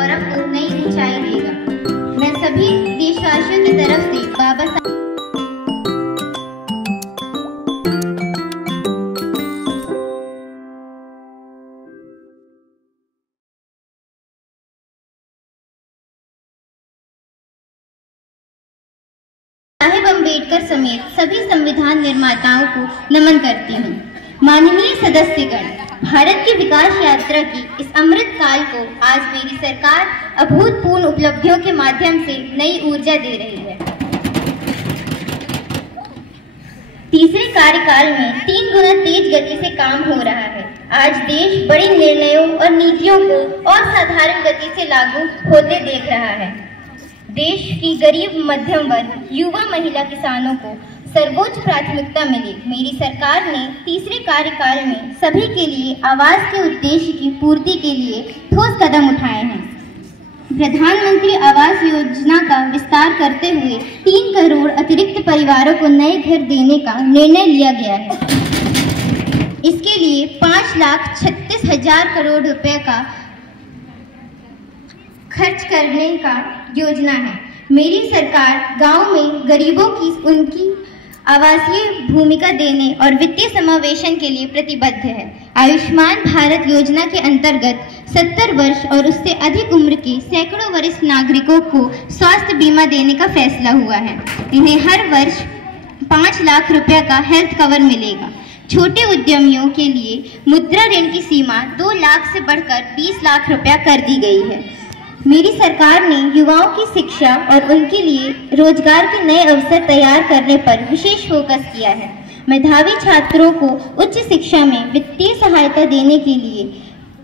गौरव को नई ऊंचाई देगा। मैं सभी देशवासियों की तरफ से बाबा साहब अम्बेडकर समेत सभी संविधान निर्माताओं को नमन करती हूँ। माननीय सदस्यगण, भारत की विकास यात्रा की इस अमृत काल को आज मेरी सरकार अभूतपूर्व उपलब्धियों के माध्यम से नई ऊर्जा दे रही है। तीसरे कार्यकाल में 3 गुना तेज गति से काम हो रहा है। आज देश बड़े निर्णयों और नीतियों को और साधारण गति से लागू होते देख रहा है। देश की गरीब मध्यम वर्ग, युवा, महिला, किसानों को सर्वोच्च प्राथमिकता मिले। मेरी सरकार ने तीसरे कार्यकाल में सभी के लिए आवास के उद्देश्य की पूर्ति के लिए ठोस कदम उठाए हैं। प्रधानमंत्री आवास योजना का विस्तार करते हुए 3 करोड़ अतिरिक्त परिवारों को नए घर देने का निर्णय लिया गया है। इसके लिए 5,36,000 करोड़ रुपए का खर्च करने का योजना है। मेरी सरकार गांव में गरीबों की उनकी आवासीय भूमिका देने और वित्तीय समावेशन के लिए प्रतिबद्ध है। आयुष्मान भारत योजना के अंतर्गत 70 वर्ष और उससे अधिक उम्र के सैकड़ों वरिष्ठ नागरिकों को स्वास्थ्य बीमा देने का फैसला हुआ है। इन्हें हर वर्ष 5 लाख रुपए का हेल्थ कवर मिलेगा। छोटे उद्यमियों के लिए मुद्रा ऋण की सीमा 2 लाख से बढ़कर 20 लाख रुपया कर दी गई है। मेरी सरकार ने युवाओं की शिक्षा और उनके लिए रोजगार के नए अवसर तैयार करने पर विशेष फोकस किया है। मेधावी छात्रों को उच्च शिक्षा में वित्तीय सहायता देने के लिए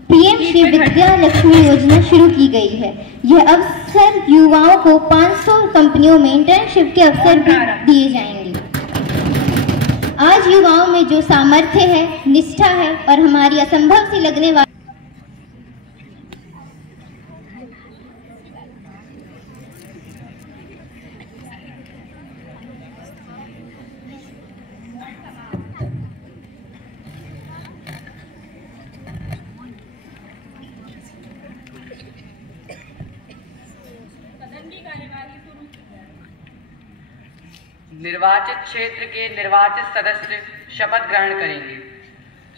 पीएम श्री विद्या लक्ष्मी योजना शुरू की गई है। यह अवसर युवाओं को 500 कंपनियों में इंटर्नशिप के अवसर भी दिए जाएंगे। आज युवाओं में जो सामर्थ्य है, निष्ठा है और हमारी असंभव सी लगने वाली निर्वाचित क्षेत्र के निर्वाचित सदस्य शपथ ग्रहण करेंगे।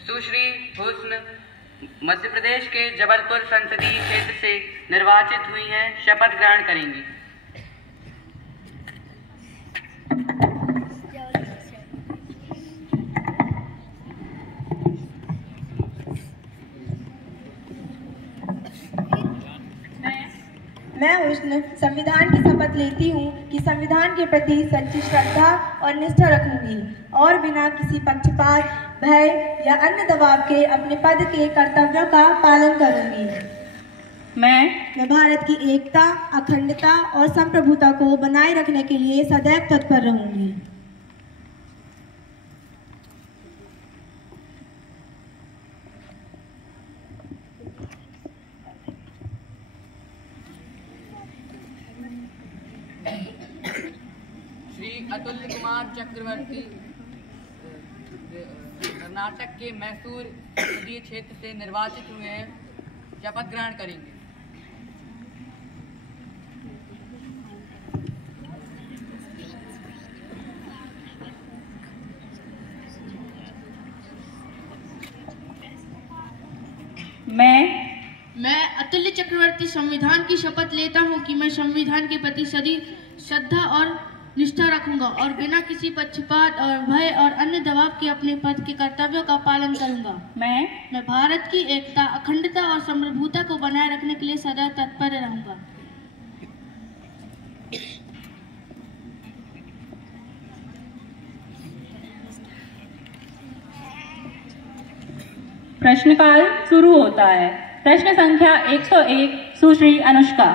सुश्री हुस्न मध्य प्रदेश के जबलपुर संसदीय क्षेत्र से निर्वाचित हुई हैं, शपथ ग्रहण करेंगी। मैं हुस्न संविधान की शपथ लेती हूँ कि संविधान के प्रति सच्ची श्रद्धा और निष्ठा रखूंगी और बिना किसी पक्षपात, भय या अन्य दबाव के अपने पद के कर्तव्यों का पालन करूंगी। मैं भारत की एकता, अखंडता और संप्रभुता को बनाए रखने के लिए सदैव तत्पर रहूंगी। अतुल्य कुमार चक्रवर्ती कर्नाटक के मैसूर संसदीय क्षेत्र से निर्वाचित हुए हैं, शपथ ग्रहण करेंगे। मैं अतुल्य चक्रवर्ती संविधान की शपथ लेता हूं कि मैं संविधान के प्रति सदी श्रद्धा और निष्ठा रखूंगा और बिना किसी पक्षपात और भय और अन्य दबाव के अपने पद के कर्तव्यों का पालन करूंगा। मैं भारत की एकता, अखंडता और संप्रभुता को बनाए रखने के लिए सदा तत्पर रहूंगा। प्रश्नकाल शुरू होता है। प्रश्न संख्या 101 सुश्री अनुष्का।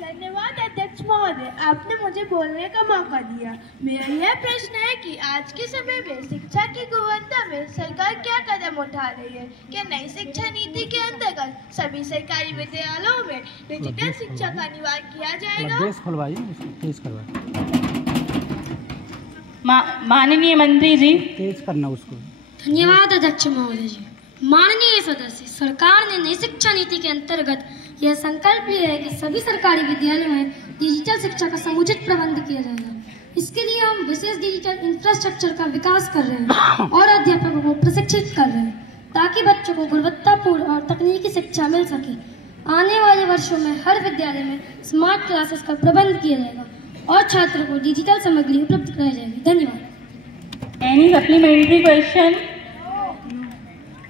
धन्यवाद अध्यक्ष महोदय, आपने मुझे बोलने का मौका दिया। मेरा यह प्रश्न है कि आज के समय में शिक्षा की गुणवत्ता में सरकार क्या कदम उठा रही है? क्या नई शिक्षा नीति के अंतर्गत सभी सरकारी विद्यालयों में डिजिटल शिक्षा का अनिवार्य किया जाएगा? माननीय मंत्री जी। तेज करना उसको। धन्यवाद अध्यक्ष महोदय जी। माननीय सदस्य, सरकार ने नई शिक्षा नीति के अंतर्गत यह संकल्प लिया है कि सभी सरकारी विद्यालयों में डिजिटल शिक्षा का समुचित प्रबंध किया जाएगा। इसके लिए हम विशेष डिजिटल इंफ्रास्ट्रक्चर का विकास कर रहे हैं और अध्यापकों को प्रशिक्षित कर रहे हैं ताकि बच्चों को गुणवत्तापूर्ण और तकनीकी शिक्षा मिल सके। आने वाले वर्षों में हर विद्यालय में स्मार्ट क्लासेस का प्रबंध किया जाएगा और छात्रों को डिजिटल सामग्री उपलब्ध कराई जाएगी। धन्यवाद। Any supplementary question?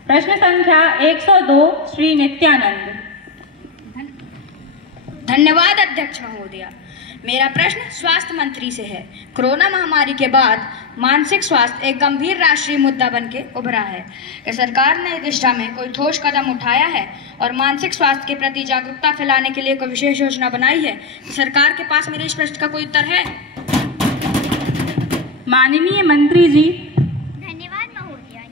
प्रश्न संख्या 102 श्री नित्यानंद। धन्यवाद अध्यक्ष महोदया। मेरा प्रश्न स्वास्थ्य मंत्री से है। कोरोना महामारी के बाद मानसिक स्वास्थ्य एक गंभीर राष्ट्रीय मुद्दा बनके उभरा है। क्या सरकार ने इस दिशा में कोई ठोस कदम उठाया है और मानसिक स्वास्थ्य के प्रति जागरूकता फैलाने के लिए कोई विशेष योजना बनाई है? सरकार के पास मेरे इस प्रश्न का कोई उत्तर है? माननीय मंत्री जी। धन्यवाद महोदया।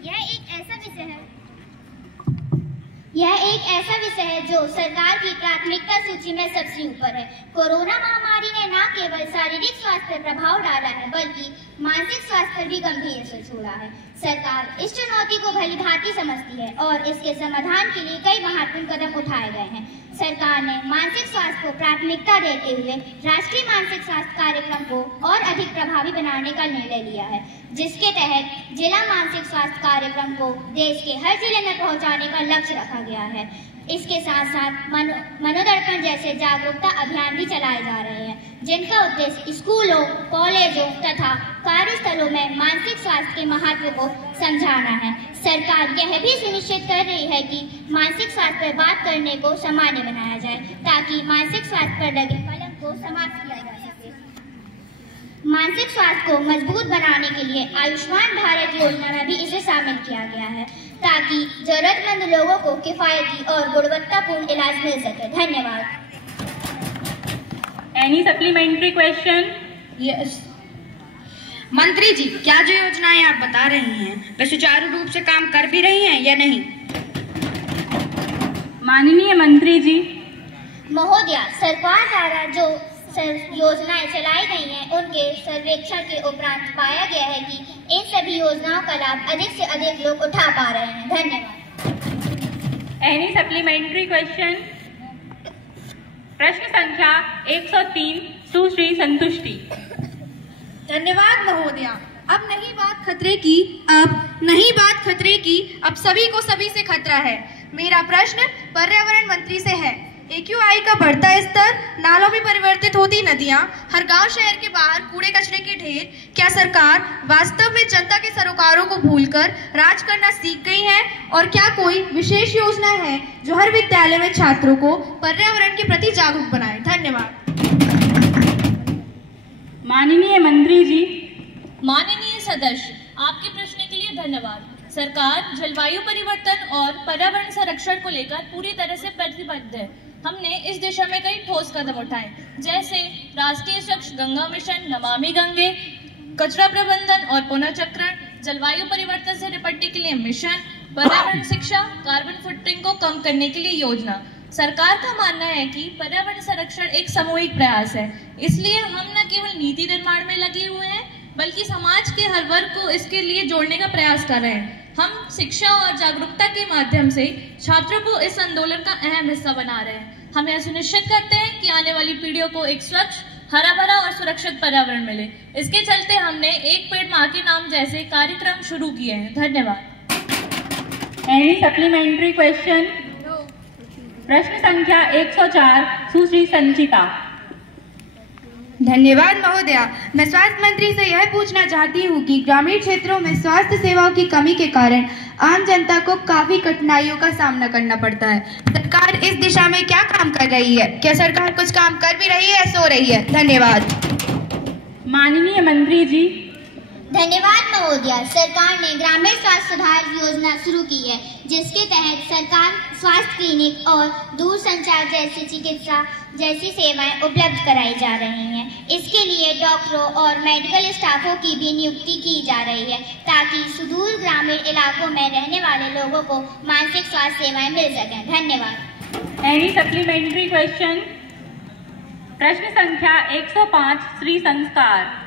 यह एक ऐसा विषय है जो सरकार की प्राथमिकता सूची में सबसे ऊपर है। कोरोना महामारी ने न केवल शारीरिक स्वास्थ्य पर प्रभाव डाला है बल्कि मानसिक स्वास्थ्य पर भी गंभीर असर छोड़ा है। सरकार इस चुनौती को भली भांति समझती है और इसके समाधान के लिए कई महत्वपूर्ण कदम उठाए गए हैं। सरकार ने मानसिक स्वास्थ्य को प्राथमिकता देते हुए राष्ट्रीय मानसिक स्वास्थ्य कार्यक्रम को और अधिक प्रभावी बनाने का निर्णय लिया है, जिसके तहत जिला मानसिक स्वास्थ्य कार्यक्रम को देश के हर जिले में पहुंचाने का लक्ष्य रखा गया है। इसके साथ साथ मनोदर्पण जैसे जागरूकता अभियान भी चलाए जा रहे हैं, जिनका उद्देश्य स्कूलों, कॉलेजों तथा कार्यस्थलों में मानसिक स्वास्थ्य के महत्व को समझाना है। सरकार यह भी सुनिश्चित कर रही है कि मानसिक स्वास्थ्य पर बात करने को सामान्य बनाया जाए ताकि मानसिक स्वास्थ्य पर लगे कलंक को समाप्त किया जा सके। मानसिक स्वास्थ्य को मजबूत बनाने के लिए आयुष्मान भारत योजना में भी इसे शामिल किया गया है ताकि जरूरतमंद लोगों को किफायती और गुणवत्तापूर्ण इलाज मिल सके। धन्यवाद। Any supplementary question? यस मंत्री जी, क्या जो योजनाएं आप बता रही हैं वे सुचारू रूप से काम कर भी रही हैं या नहीं? माननीय मंत्री जी। महोदया, सरकार द्वारा जो योजनाएं चलाई गई हैं उनके सर्वेक्षण के उपरांत पाया गया है कि इन सभी योजनाओं का लाभ अधिक से अधिक लोग उठा पा रहे हैं। धन्यवाद। Any supplementary question? प्रश्न संख्या 103 सुश्री संतुष्टि। धन्यवाद महोदया। अब नहीं बात खतरे की, अब सभी को सभी से खतरा है। मेरा प्रश्न पर्यावरण मंत्री से है। AQI का बढ़ता स्तर, नालों में परिवर्तित होती नदियां, हर गांव शहर के बाहर कूड़े कचरे के ढेर, क्या सरकार वास्तव में जनता के सरोकारों को भूलकर राज करना सीख गई है? और क्या कोई विशेष योजना है जो हर विद्यालय में छात्रों को पर्यावरण के प्रति जागरूक बनाए? धन्यवाद। माननीय मंत्री जी। माननीय सदस्य, आपके प्रश्न के लिए धन्यवाद। सरकार जलवायु परिवर्तन और पर्यावरण संरक्षण को लेकर पूरी तरह से प्रतिबद्ध है। हमने इस दिशा में कई ठोस कदम उठाए, जैसे राष्ट्रीय स्वच्छ गंगा मिशन, नमामि गंगे, कचरा प्रबंधन और पुनर्चक्रण, जलवायु परिवर्तन से निपटने के लिए मिशन, पर्यावरण शिक्षा, कार्बन फुटप्रिंट को कम करने के लिए योजना। सरकार का मानना है कि पर्यावरण संरक्षण एक सामूहिक प्रयास है, इसलिए हम न केवल नीति निर्माण में लगे हुए हैं बल्कि समाज के हर वर्ग को इसके लिए जोड़ने का प्रयास कर रहे हैं। हम शिक्षा और जागरूकता के माध्यम से छात्रों को इस आंदोलन का अहम हिस्सा बना रहे हैं। हम यह सुनिश्चित करते हैं कि आने वाली पीढ़ियों को एक स्वच्छ, हरा भरा और सुरक्षित पर्यावरण मिले। इसके चलते हमने एक पेड़ मां के नाम जैसे कार्यक्रम शुरू किए हैं। धन्यवाद। Any supplementary question? प्रश्न संख्या 104 सुश्री संचिता। धन्यवाद महोदया। मैं स्वास्थ्य मंत्री से यह पूछना चाहती हूँ कि ग्रामीण क्षेत्रों में स्वास्थ्य सेवाओं की कमी के कारण आम जनता को काफी कठिनाइयों का सामना करना पड़ता है। सरकार इस दिशा में क्या काम कर रही है? क्या सरकार कुछ काम कर भी रही है या सो रही है? धन्यवाद। माननीय मंत्री जी। धन्यवाद महोदया। सरकार ने ग्रामीण स्वास्थ्य सुधार योजना शुरू की है, जिसके तहत सरकार स्वास्थ्य क्लिनिक और दूरसंचार जैसी सेवाएं उपलब्ध कराई जा रही हैं। इसके लिए डॉक्टरों और मेडिकल स्टाफों की भी नियुक्ति की जा रही है ताकि सुदूर ग्रामीण इलाकों में रहने वाले लोगों को मानसिक स्वास्थ्य सेवाएं मिल सकें। धन्यवाद। Any supplementary question? प्रश्न संख्या 105 श्री संस्कार।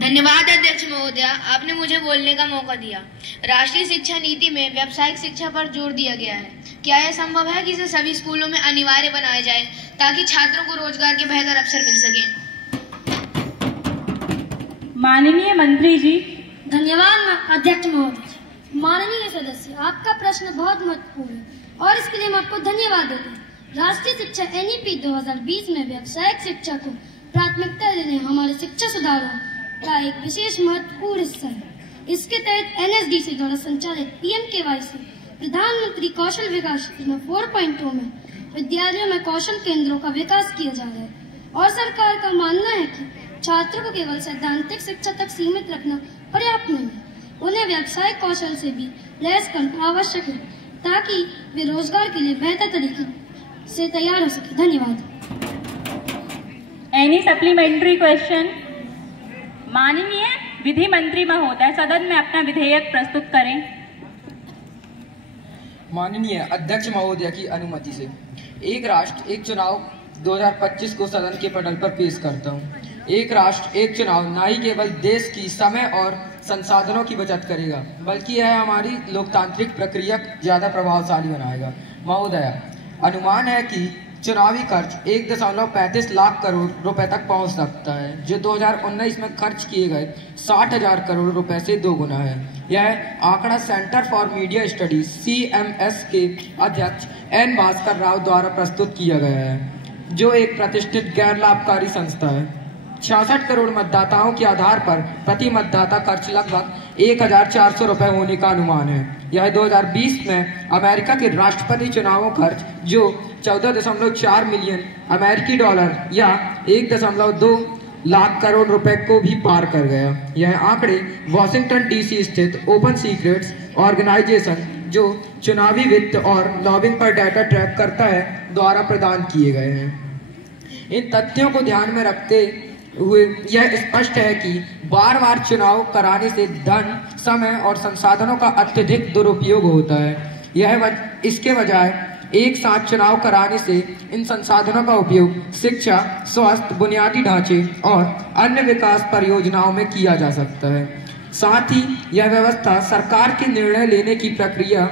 धन्यवाद अध्यक्ष महोदया, आपने मुझे बोलने का मौका दिया। राष्ट्रीय शिक्षा नीति में व्यावसायिक शिक्षा पर जोर दिया गया है। क्या यह संभव है कि इसे सभी स्कूलों में अनिवार्य बनाया जाए ताकि छात्रों को रोजगार के बेहतर अवसर मिल सके? माननीय मंत्री जी। धन्यवाद अध्यक्ष महोदय। माननीय सदस्य, आपका प्रश्न बहुत महत्वपूर्ण है और इसके लिए हम आपको धन्यवाद देते हैं। राष्ट्रीय शिक्षा NEP 2020 में व्यावसायिक शिक्षा को प्राथमिकता देने हमारे शिक्षा सुधारों का एक विशेष महत्वपूर्ण हिस्सा है। इसके तहत NSDC द्वारा संचालित PMKYC प्रधानमंत्री कौशल विकास योजना 4.0 में विद्यालयों में कौशल केंद्रों का विकास किया जा रहा है और सरकार का मानना है कि छात्रों को केवल सैद्धांतिक शिक्षा तक सीमित रखना पर्याप्त नहीं है, उन्हें व्यावसायिक कौशल से भी लैस करना आवश्यक है ताकि वे रोजगार के लिए बेहतर तरीके से तैयार हो सके। धन्यवाद। Any supplementary question? माननीय विधि मंत्री महोदय सदन में अपना विधेयक प्रस्तुत करें। माननीय अध्यक्ष महोदय की अनुमति से एक राष्ट्र एक चुनाव 2025 को सदन के पटल पर पेश करता हूँ। एक राष्ट्र एक चुनाव न ही केवल देश की समय और संसाधनों की बचत करेगा, बल्कि यह हमारी लोकतांत्रिक प्रक्रिया ज्यादा प्रभावशाली बनाएगा। महोदय, अनुमान है कि चुनावी खर्च 1.35 लाख करोड़ रुपए तक पहुंच सकता है, जो 2019 में खर्च किए गए 60,000 करोड़ रुपए से 2 गुना है। यह आंकड़ा centre for media studies CMS के अध्यक्ष N भास्कर राव द्वारा प्रस्तुत किया गया है, जो एक प्रतिष्ठित गैर लाभकारी संस्था है। 66 करोड़ मतदाताओं के आधार पर प्रति मतदाता खर्च लगभग 1,400 रुपए होने का अनुमान है। यह 2020 में अमेरिका के राष्ट्रपति चुनावों खर्च जो 14.4 मिलियन अमेरिकी डॉलर या 1.2 लाख करोड़ रुपए को भी पार कर गया। यह आंकड़े वॉशिंगटन DC स्थित ओपन सीक्रेट्स ऑर्गेनाइजेशन, जो चुनावी वित्त और लॉबिंग पर डाटा ट्रैक करता है, द्वारा प्रदान किए गए हैं। इन तथ्यों को ध्यान में रखते हुए यह स्पष्ट है कि बार-बार चुनाव कराने से धन, समय और संसाधनों का अत्यधिक दुरुपयोग होता है। इसके बजाय एक साथ चुनाव कराने से इन संसाधनों का उपयोग शिक्षा, स्वास्थ्य, बुनियादी ढांचे और अन्य विकास परियोजनाओं में किया जा सकता है। साथ ही यह व्यवस्था सरकार के निर्णय लेने की प्रक्रिया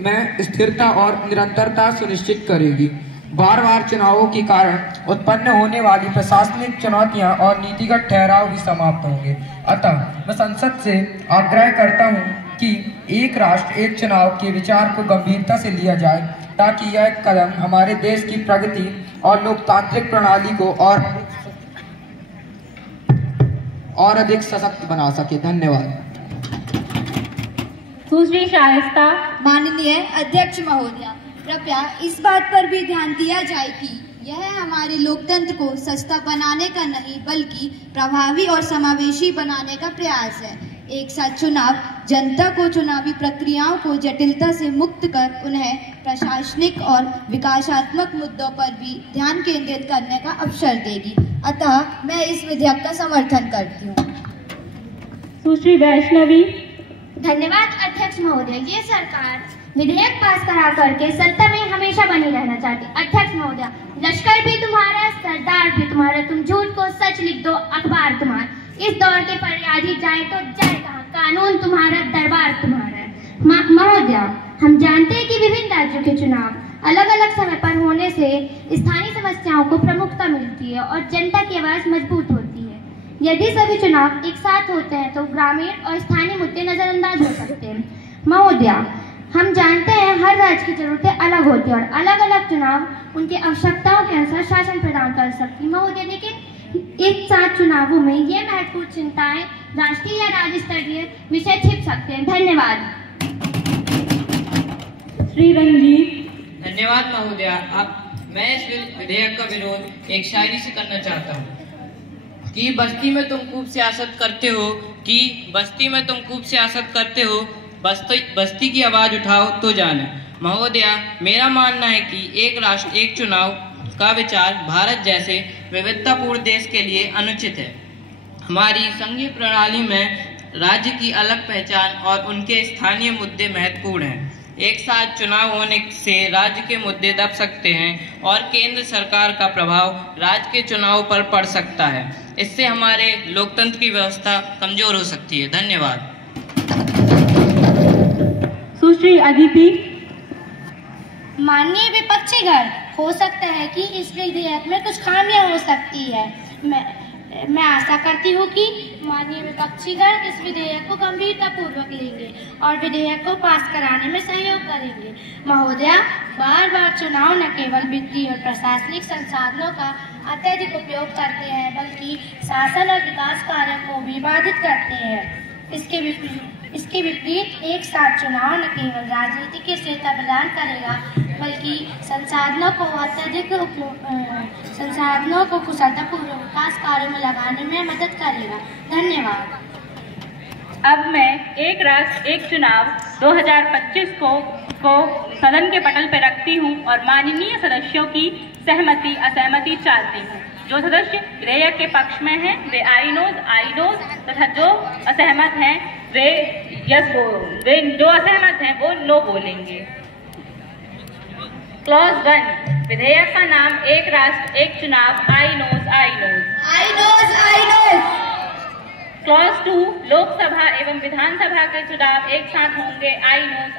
में स्थिरता और निरंतरता सुनिश्चित करेगी। बार-बार चुनावों के कारण उत्पन्न होने वाली प्रशासनिक चुनौतियां और नीतिगत ठहराव भी समाप्त होंगे। अतः मैं संसद से आग्रह करता हूं कि एक राष्ट्र एक चुनाव के विचार को गंभीरता से लिया जाए, ताकि यह कदम हमारे देश की प्रगति और लोकतांत्रिक प्रणाली को और अधिक सशक्त बना सके। धन्यवाद। सुश्री शाइस्ता। माननीय अध्यक्ष महोदया, कृपया इस बात पर भी ध्यान दिया जाए कि यह हमारे लोकतंत्र को सस्ता बनाने का नहीं, बल्कि प्रभावी और समावेशी बनाने का प्रयास है। एक साथ चुनाव जनता को चुनावी प्रक्रियाओं को जटिलता से मुक्त कर उन्हें प्रशासनिक और विकासात्मक मुद्दों पर भी ध्यान केंद्रित करने का अवसर देगी। अतः मैं इस विधेयक का समर्थन करती हूँ। सुश्री वैष्णवी। धन्यवाद अध्यक्ष महोदय। ये सरकार विधेयक पास करा करके सत्ता में हमेशा बनी रहना चाहती। अध्यक्ष महोदय, लश्कर भी तुम्हारा, सरदार भी तुम्हारा, तुम झूठ को सच लिख दो, अखबार तुम्हारा। इस दौर के फरियादी जाए तो जाए कहाँ, कानून तुम्हारा, दरबार तुम्हारा है। महोदय, हम जानते हैं कि विभिन्न राज्यों के चुनाव अलग अलग समय पर होने से स्थानीय समस्याओं को प्रमुखता मिलती है और जनता की आवाज मजबूत होती है। यदि सभी चुनाव एक साथ होते हैं तो ग्रामीण और स्थानीय मुद्दे नजरअंदाज हो सकते हैं। महोदय, हम जानते हैं हर राज्य की जरूरतें अलग होती हैं और अलग अलग चुनाव उनकी आवश्यकताओं के अनुसार शासन प्रदान कर सकती है। महोदय, लेकिन एक साथ चुनावों में ये महत्वपूर्ण चिंताएं राष्ट्रीय या राज्य स्तरीय विषय छिप सकते हैं। धन्यवाद। श्री रंजीत। धन्यवाद महोदया। मैं इस विधेयक का विरोध एक शायरी से करना चाहता हूँ कि बस्ती में तुम खूब सियासत करते हो, बस्ती की आवाज उठाओ तो जाने। महोदया, मेरा मानना है कि एक राष्ट्र एक चुनाव का विचार भारत जैसे विविधतापूर्ण देश के लिए अनुचित है। हमारी संघीय प्रणाली में राज्य की अलग पहचान और उनके स्थानीय मुद्दे महत्वपूर्ण हैं। एक साथ चुनाव होने से राज्य के मुद्दे दब सकते हैं और केंद्र सरकार का प्रभाव राज्य के चुनाव पर पड़ सकता है। इससे हमारे लोकतंत्र की व्यवस्था कमजोर हो सकती है। धन्यवाद। सुश्री अदिति। माननीय विपक्षीगण, हो सकता है कि इस विधेयक में कुछ खामियां हो सकती है। मैं आशा करती हूँ कि माननीय विपक्षीगण इस विधेयक को गंभीरतापूर्वक लेंगे और विधेयक को पास कराने में सहयोग करेंगे। महोदया, बार बार चुनाव न केवल वित्तीय और प्रशासनिक संसाधनों का अत्यधिक उपयोग करते हैं बल्कि शासन और विकास कार्यों को भी बाधित करते हैं। इसके विपरीत एक साथ चुनाव न केवल राजनीति की स्थिरता प्रदान करेगा बल्कि संसाधनों को कुशलतापूर्वक विकास कार्यों में लगाने में मदद करेगा। धन्यवाद। अब मैं एक राष्ट्र एक चुनाव 2025 को सदन के पटल पर रखती हूं और माननीय सदस्यों की सहमति असहमति चाहती हूं। जो सदस्य विधेयक के पक्ष में हैं वे आई नोज तथा जो असहमत हैं वे जो असहमत हैं वो नो बोलेंगे। क्लॉज 1, विधेयक का नाम एक राष्ट्र एक चुनाव आई नोज। क्लॉज 2, लोकसभा एवं विधानसभा के चुनाव एक साथ होंगे। आई नोज।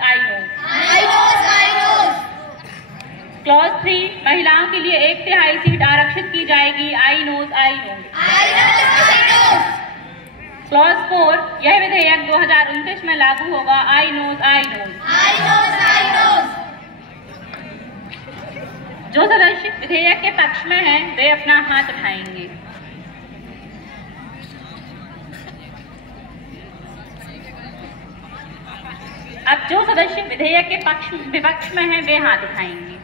क्लॉज 3, महिलाओं के लिए 1/3 सीट आरक्षित की जाएगी। आई नोज। क्लॉज 4, यह विधेयक 2029 में लागू होगा। आई नोज। जो सदस्य विधेयक के पक्ष में हैं वे अपना हाथ उठाएंगे। अब जो सदस्य विधेयक के विपक्ष में हैं वे हाथ उठाएंगे।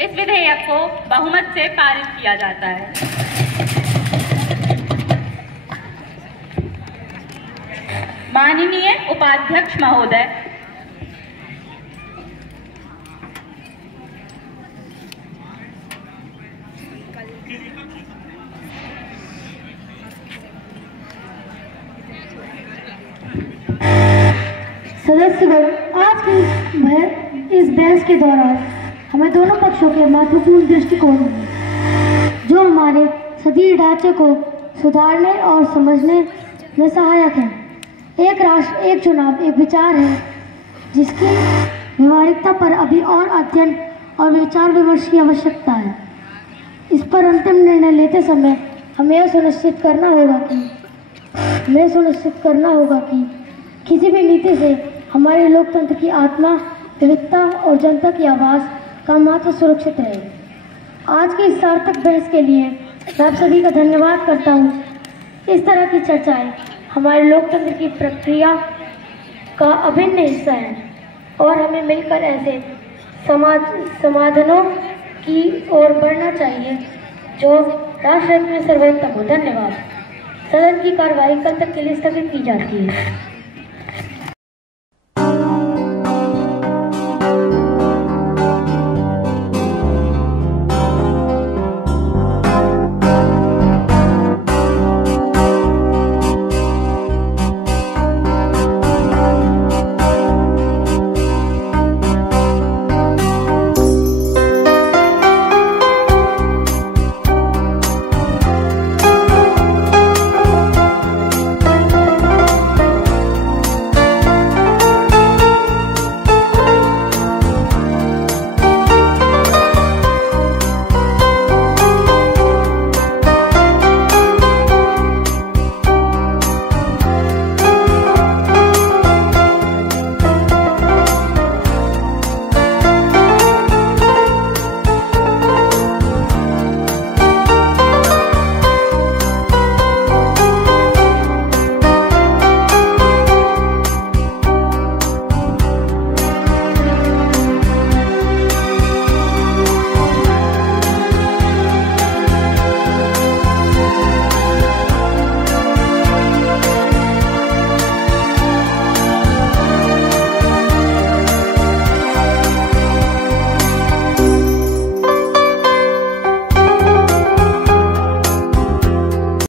इस विधेयक को बहुमत से पारित किया जाता है। माननीय उपाध्यक्ष महोदय, सदस्यगण, आज की इस बहस के दौरान हमें दोनों पक्षों के महत्वपूर्ण दृष्टिकोण जो हमारे सभी ढांचे को सुधारने और समझने में सहायक है। एक राष्ट्र एक चुनाव एक विचार है जिसकी व्यवहारिकता पर अभी और अध्ययन और विचार विमर्श की आवश्यकता है। इस पर अंतिम निर्णय लेते समय हमें यह सुनिश्चित करना होगा कि किसी भी नीति से हमारे लोकतंत्र की आत्मा, विविधता और जनता की आवाज़ का महत्व सुरक्षित रहे। आज की इस सार्थक बहस के लिए मैं आप सभी का धन्यवाद करता हूँ। इस तरह की चर्चाएं हमारे लोकतंत्र की प्रक्रिया का अभिन्न हिस्सा है और हमें मिलकर ऐसे समाधानों की ओर बढ़ना चाहिए जो राष्ट्र हित में सर्वोत्तम हो। धन्यवाद। सदन की कार्यवाही कल तक के लिए स्थगित की जाती है।